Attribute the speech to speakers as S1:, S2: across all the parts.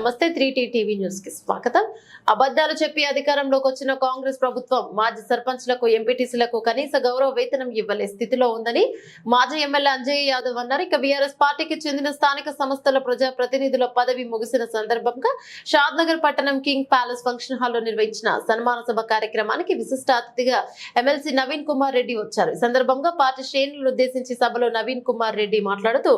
S1: నమస్తే three TV న్యూస్కి స్వాగతం. అబద్ధాలు చెప్పి అధికారంలోకి వచ్చిన కాంగ్రెస్ ప్రభుత్వం మాజీ సర్పంచ్లకు ఎంపీటీసీలకు కనీస గౌరవ వేతనం ఇవ్వలే స్థితిలో ఉందని మాజీ ఎమ్మెల్యే అంజయ్య యాదవ్ అన్నారు. ఇక బీఆర్ఎస్ పార్టీకి చెందిన స్థానిక సంస్థల ప్రజా ప్రతినిధుల పదవి ముగిసిన సందర్భంగా షాద్ నగర్ పట్టణం కింగ్ ప్యాలెస్ ఫంక్షన్ హాల్లో నిర్వహించిన సన్మాన సభ కార్యక్రమానికి విశిష్ట అతిథిగా ఎమ్మెల్సీ నవీన్ కుమార్ రెడ్డి వచ్చారు. ఈ సందర్భంగా పార్టీ శ్రేణులను ఉద్దేశించి సభలో నవీన్ కుమార్ రెడ్డి మాట్లాడుతూ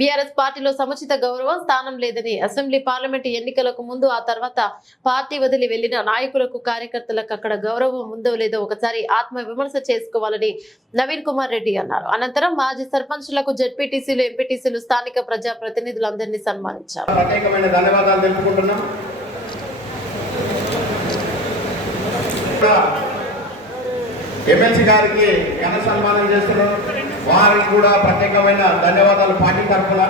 S1: బీఆర్ఎస్ పార్టీలో సముచిత గౌరవం స్థానం లేదని అసెంబ్లీ పార్లమెంటు ఒకటి ఎన్నికలకు ముందు ఆ తర్వాత పార్టీ వదిలి వెళ్ళిన నాయకులకు కార్యకర్తలకు అక్కడ గౌరవం ఉందో లేదో ఒకసారి ఆత్మ విమర్శ చేసుకోవాలని నవీన్ కుమార్ రెడ్డి అన్నారు. అనంతరం మాజీ సర్పంచులకు జడ్పీటీసీలు ఎంపీటీసీలు స్థానిక ప్రజా ప్రతినిధులందరినీ సన్మానించారు.
S2: ఎమ్మెల్సీ గారికి ఘన సన్మానం చేస్తున్నాం. వారికి కూడా ప్రత్యేకమైన ధన్యవాదాలు పార్టీ తరఫున.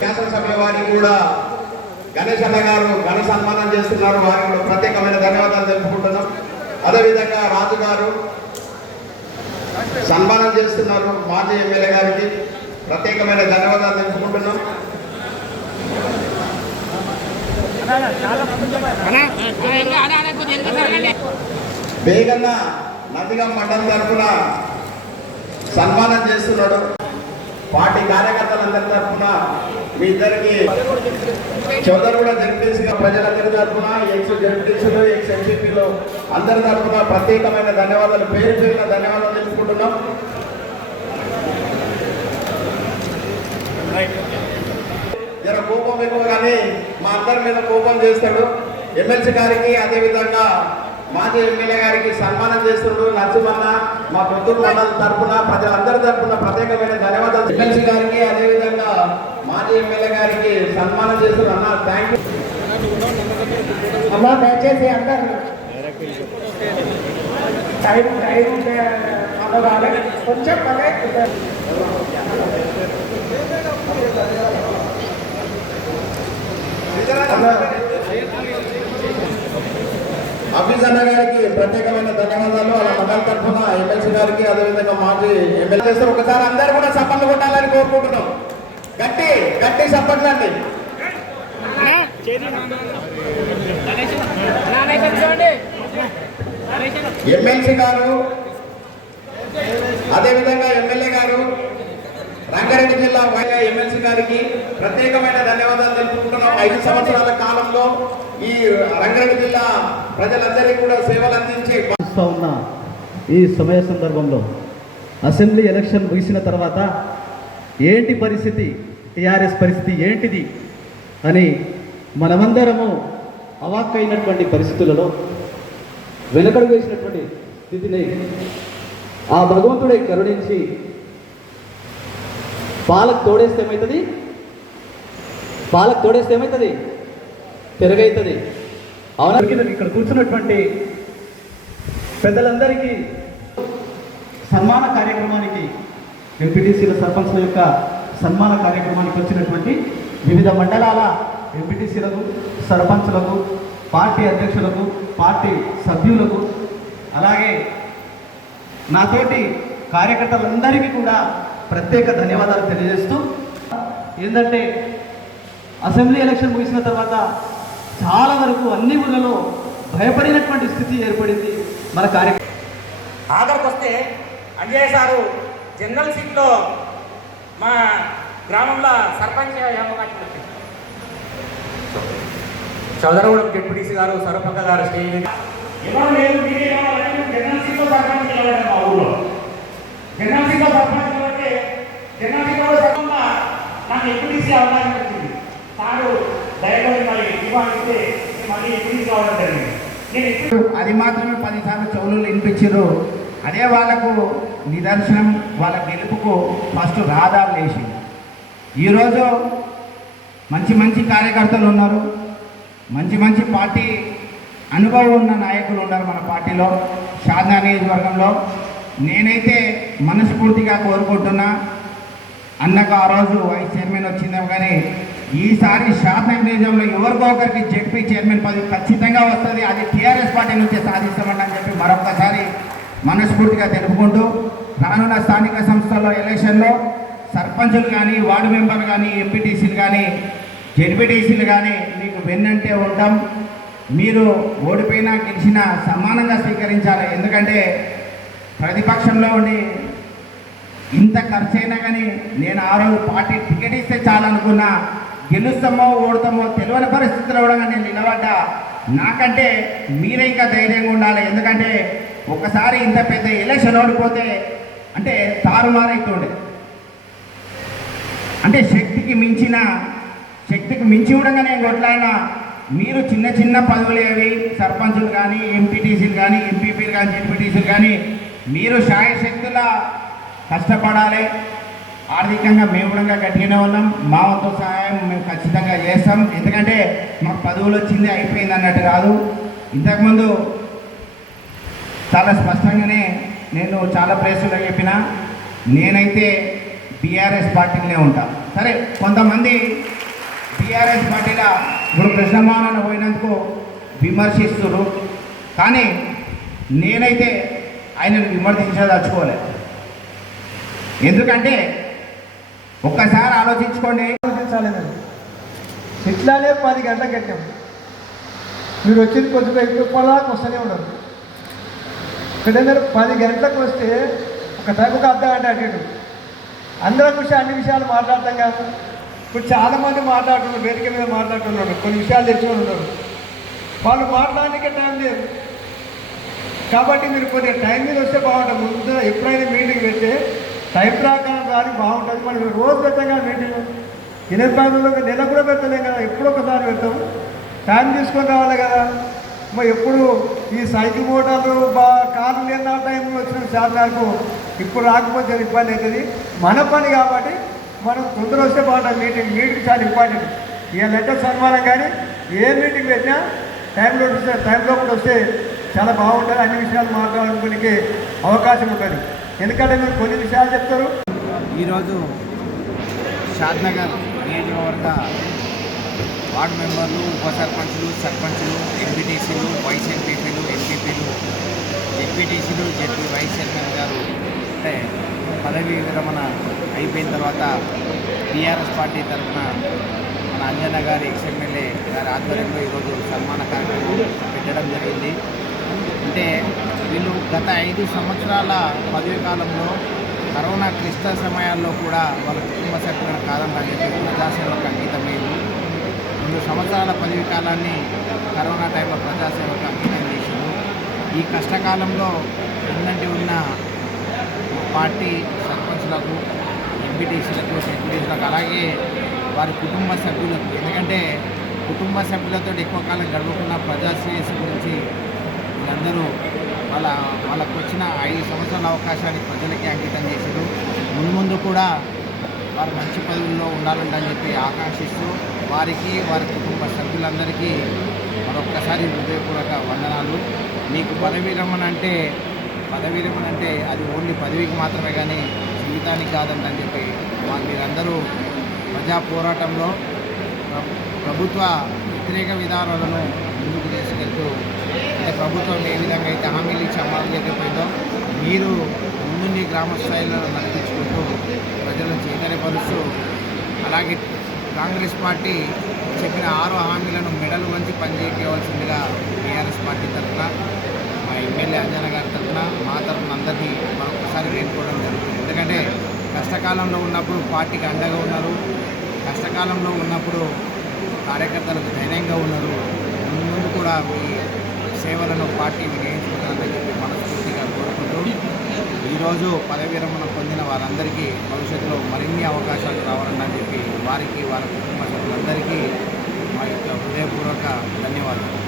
S2: శాసనసభ వారికి కూడా గణేష్ అన్న గారు ఘన సన్మానం చేస్తున్నారు. వారికి ప్రత్యేకమైన ధన్యవాదాలు తెలుపుకుంటున్నాం. అదేవిధంగా రాజు గారు సన్మానం చేస్తున్నారు మాజీ ఎమ్మెల్యే గారికి. ప్రత్యేకమైన ధన్యవాదాలు తెలుపుకుంటున్నాం. బేగన్న నదిగా మండలం తరఫున సన్మానం చేస్తున్నాడు. పార్టీ కార్యకర్తలందరి తరఫున మీ ఇద్దరికి చౌదరిగూడ జడ్పీసీగా ప్రజలందరి తరఫున ఎక్స్ జడ్పీసీలు ఎక్స్ ఎంపీపీలు అందరి తరఫున ప్రత్యేకమైన ధన్యవాదాలు పేరు పేరున ధన్యవాదాలు తెలుసుకుంటున్నాం జర కోపం ఎక్కువ కానీ మా అందరి మీద కోపం చేస్తాడు. ఎమ్మెల్సీ గారికి అదేవిధంగా మాజీ ఎమ్మెల్యే గారికి సన్మానం చేస్తున్నాడు నరసింహన్న మా పొద్దురు మండలం తరఫున ప్రజలందరి తరఫున ప్రత్యేకమైన ధన్యవాదాలు. ఎమ్మెల్సీ గారికి అదేవిధంగా మాజీ ఎమ్మెల్యే గారికి సన్మానం చేస్తున్నారు అన్న థ్యాంక్ యూ
S3: అమ్మా దయచేసి అందరు టైం టైం కొంచెం పదే
S2: హఫీజ్ అన్న గారికి ప్రత్యేకమైన ధన్యవాదాలు. అలా మండల తరఫున ఎమ్మెల్సీ గారికి అదేవిధంగా మాజీ ఎమ్మెల్యే ఒకసారి అందరూ కూడా సప్పట్లు కొట్టాలని కోరుకుంటున్నాం. గట్టి గట్టి సప్పట్లు అండి. ఎమ్మెల్సీ గారు అదేవిధంగా ఎమ్మెల్యే గారు రంగారెడ్డి జిల్లా వైద్య ఎమ్మెల్సీ గారికి ప్రత్యేకమైన ధన్యవాదాలు తెలుపుకుంటున్నాం. ఐదు సంవత్సరాల కాలంలో ఈ రంగారెడ్డి జిల్లా ప్రజలందరికీ కూడా సేవలు అందించి
S4: ఉన్న ఈ సమయ సందర్భంలో అసెంబ్లీ ఎలక్షన్ ముగిసిన తర్వాత ఏంటి పరిస్థితి టీఆర్ఎస్ పరిస్థితి ఏంటిది అని మనమందరము అవాక్కైనటువంటి పరిస్థితులలో వెనకడు వేసినటువంటి స్థితిని ఆ భగవంతుడే కరుణించి పాలకు తోడేస్తే ఏమవుతుంది పాలకు తోడేస్తే ఏమవుతుంది పెరుగవుతుంది అవునా? ఇక్కడ కూర్చున్నటువంటి పెద్దలందరికీ సన్మాన కార్యక్రమానికి ఎంపీటీసీల సర్పంచ్ల యొక్క సన్మాన కార్యక్రమానికి వచ్చినటువంటి వివిధ మండలాల ఎంపీటీసీలకు సర్పంచ్లకు పార్టీ అధ్యక్షులకు పార్టీ సభ్యులకు అలాగే నాతోటి కార్యకర్తలందరికీ కూడా ప్రత్యేక ధన్యవాదాలు తెలియజేస్తూ ఏంటంటే అసెంబ్లీ ఎలక్షన్ ముగిసిన తర్వాత చాలా వరకు అన్ని ఊళ్ళలో భయపడినటువంటి స్థితి ఏర్పడింది మన కార్యక్రమం
S5: ఆఖరికి వస్తే అంజయ్య సారు జనరల్ సీట్లో మా గ్రామంలో సర్పంచ్ అవకాశం వచ్చింది. చౌదరగూడెం డిప్యూటీసీ గారు సర్పంచ గారు స్టేజ్
S6: ఎవరు లేదు మీరే జనరల్ సీట్లో సర్పంచ్ మా ఊళ్ళో జనరల్ సీట్లో సర్పంచ్ నిలబడితే జనరల్ సీట్లో సర్పంచ్ నాకు ఎంపీటీసీ అవకాశం వచ్చింది సారు దయచేసి మళ్ళీ ఇవ్వాలంటే మళ్ళీ ఎంపీటీసీ కావడం జరిగింది నేను ఎప్పుడు
S3: అది మాత్రమే పదిసార్లు చెవులు వినిపించారు. అదే వాళ్ళకు నిదర్శనం వాళ్ళ గెలుపుకు ఫస్ట్ రాదాలు లేచి. ఈరోజు మంచి మంచి కార్యకర్తలు ఉన్నారు. మంచి మంచి పార్టీ అనుభవం ఉన్న నాయకులు ఉన్నారు మన పార్టీలో షాద్నా నియోజకవర్గంలో. నేనైతే మనస్ఫూర్తిగా కోరుకుంటున్నా. అన్నకు ఆ రోజు వైస్ చైర్మన్ వచ్చిందేమో కానీ ఈసారి షాద్నా నియోజకంలో ఎవరికో ఒకరికి జెడ్పీ చైర్మన్ పదవి ఖచ్చితంగా వస్తుంది. అది టీఆర్ఎస్ పార్టీ నుంచే సాధిస్తామని అని చెప్పి మరొకసారి మనస్ఫూర్తిగా తెలుపుకుంటూ రానున్న స్థానిక సంస్థల్లో ఎలక్షన్లో సర్పంచులు కానీ వార్డు మెంబర్లు కానీ ఎంపీటీసీలు కానీ జెడ్పీటీసీలు కానీ మీకు వెన్నంటే ఉంటాం మీరు ఓడిపోయినా గెలిచినా సమానంగా స్వీకరించాలి. ఎందుకంటే ప్రతిపక్షంలో ఉండి ఇంత ఖర్చు అయినా కానీ నేను ఆ రోజు పార్టీ టికెట్ ఇస్తే చాలనుకున్నా గెలుస్తామో ఓడతామో తెలియని పరిస్థితుల్లో కూడా నేను నిలబడ్డా. నాకంటే మీరే ఇంకా ధైర్యంగా ఉండాలి. ఎందుకంటే ఒకసారి ఇంత పెద్ద ఎలక్షన్ ఓడిపోతే అంటే తారుమారైతుండే. అంటే శక్తికి మించిన శక్తికి మించి కూడా నేను కొట్లాడినా. మీరు చిన్న చిన్న పదవులు ఏవి సర్పంచులు కానీ ఎంపీటీసీలు కానీ ఎంపీపీలు కానీ జెడ్పీటీసీలు కానీ మీరు శాయశక్తుల కష్టపడాలి. ఆర్థికంగా మేము కూడా గట్టిగానే ఉన్నాం. మా వంతు సహాయం మేము ఖచ్చితంగా చేస్తాం. ఎందుకంటే మాకు పదవులు వచ్చింది అయిపోయింది అన్నట్టు కాదు. ఇంతకుముందు చాలా స్పష్టంగానే నేను చాలా ప్లేసుల్లో చెప్పిన నేనైతే బీఆర్ఎస్ పార్టీలోనే ఉంటా. సరే కొంతమంది బీఆర్ఎస్ పార్టీలో ఇప్పుడు కృష్ణమానన్న పోయినందుకు విమర్శిస్తున్నారు కానీ నేనైతే ఆయనను విమర్శించదలుచుకోలేదు. ఎందుకంటే ఒక్కసారి ఆలోచించుకోండి.
S7: ఆలోచించాలి. ఇట్లానే పది గంటలకు కట్టాం మీరు వచ్చింది కొద్దిగా ఎక్కువ పొలాలకు వస్తూనే ఉన్నారు. ఇక్కడ పది గంటలకు వస్తే ఒక టైం ఒక అర్ధ గంట అటు ఇటు. అందరం కూర్చొని అన్ని విషయాలు మాట్లాడతాం కాదు. ఇప్పుడు చాలామంది మాట్లాడుతున్నారు వేదిక మీద మాట్లాడుతున్నారు కొన్ని విషయాలు తెచ్చుకొని ఉన్నారు. వాళ్ళు మాట్లాడడానికి టైం లేదు. కాబట్టి మీరు కొద్దిగా టైం మీద వస్తే బాగుంటుంది. ముందు ఎప్పుడైనా మీటింగ్ పెడితే టైం ప్రకారం రాని బాగుంటుంది. మనం రోజు పెట్టాం కదా మీటింగ్ ఎనిమిది పనులు నెల కూడా పెట్టలేం కదా. ఎప్పుడో ఒకసారి పెడతాం. టైం తీసుకొని రావాలి కదా. మరి ఎప్పుడు ఈ సైకిల్ మోటార్లు బా కార్లు లేని ఆ టైంలో వచ్చిన శాతాలకు ఇప్పుడు రాకపోతే ఇబ్బంది అవుతుంది. మన పని కాబట్టి మనం తొందర వస్తే బాగుంటుంది. మీటింగ్ మీటింగ్ చాలా ఇంపార్టెంట్ ఇక లెటర్ సన్మానం కానీ ఏ మీటింగ్ పెట్టినా టైంలో వస్తే టైంలో కూడా వస్తే చాలా బాగుంటుంది. అన్ని విషయాలు మాట్లాడుకోవడానికి అవకాశం ఉంటుంది. ఎందుకంటే మీరు కొన్ని విషయాలు చెప్తారు.
S8: ఈరోజు షాద్నగర్ నియోజకవర్గ వార్డు మెంబర్లు ఉప సర్పంచులు సర్పంచులు ఎంపీటీసీలు వైస్ ఎంపీపీలు ఎంపీపీలు జెడ్పీటీసీలు జెడ్పీ వైస్ చైర్మన్ గారు అంటే పదవీ విరమణ అయిపోయిన తర్వాత టీఆర్ఎస్ పార్టీ తరఫున మన అంజన్న గారి ఎక్స్ ఎమ్మెల్యే గారి ఆధ్వర్యంలో ఈరోజు సన్మాన కార్యక్రమం పెట్టడం జరిగింది. అంటే వీళ్ళు గత ఐదు సంవత్సరాల పదవి కాలంలో కరోనా క్లిష్ట సమయాల్లో కూడా వాళ్ళ కుటుంబ సభ్యులను కాదని చెప్పి ప్రజాసేవకు అంకితమైంది రెండు సంవత్సరాల పదవి కాలాన్ని కరోనా టైంలో ప్రజాసేవకు అంకితం చేసింది ఈ కష్టకాలంలో ఉన్నంటి ఉన్న పార్టీ సర్పంచ్లకు ఎంపీటీసీలకు సెక్యూరిటీలకు అలాగే వారి కుటుంబ సభ్యులకు ఎందుకంటే కుటుంబ సభ్యులతో ఎక్కువ కాలం గడవకుండా ప్రజా గురించి అందరూ వాళ్ళ వాళ్ళకు వచ్చిన ఐదు సంవత్సరాల అవకాశాన్ని ప్రజలకి అంకితం చేశారు. మున్ముందు కూడా వారు మంచి పదవుల్లో అని చెప్పి ఆకాంక్షిస్తూ వారికి వారి కుటుంబ సభ్యులందరికీ మరొక్కసారి హృదయపూర్వక వందనాలు. మీకు పదవి విరమణ అంటే పదవి విరమణ అంటే అది ఓన్లీ పదవికి మాత్రమే కానీ జీవితానికి కాదండి చెప్పి మా మీరందరూ ప్రజా పోరాటంలో ప్రభుత్వ వ్యతిరేక విధానాలను ముందుకు తీసుకెళ్తూ అంటే ప్రభుత్వం ఏ విధంగా అయితే హామీలు ఇచ్చి అమలు చేయకపోయిందో మీరు ముందుండి గ్రామ స్థాయిలో నడిపించుకుంటూ ప్రజలను చైతన్యపరుస్తూ అలాగే కాంగ్రెస్ పార్టీ చెప్పిన ఆరు హామీలను మెడలు వంచి పనిచేయవలసిందిగా టీఆర్ఎస్ పార్టీ తరఫున మా ఎమ్మెల్యే అంజన గారి తరఫున మా తరఫున అందరినీ మరొకసారి వేడుకోవడం జరుగుతుంది. ఎందుకంటే కష్టకాలంలో ఉన్నప్పుడు పార్టీకి అండగా ఉన్నారు కష్టకాలంలో ఉన్నప్పుడు కార్యకర్తలకు ధైర్యంగా ఉన్నారు. ముందు ముందు కూడా మీ సేవలను పార్టీ వినియోగించుకుంటానని చెప్పి మనస్ఫూర్తిగా కోరుకుంటూ ఈరోజు పదవి విరమణ పొందిన వారందరికీ భవిష్యత్తులో మరిన్ని అవకాశాలు రావాలని చెప్పి వారికి వారి కుటుంబ సభ్యులందరికీ మా యొక్క హృదయపూర్వక ధన్యవాదాలు.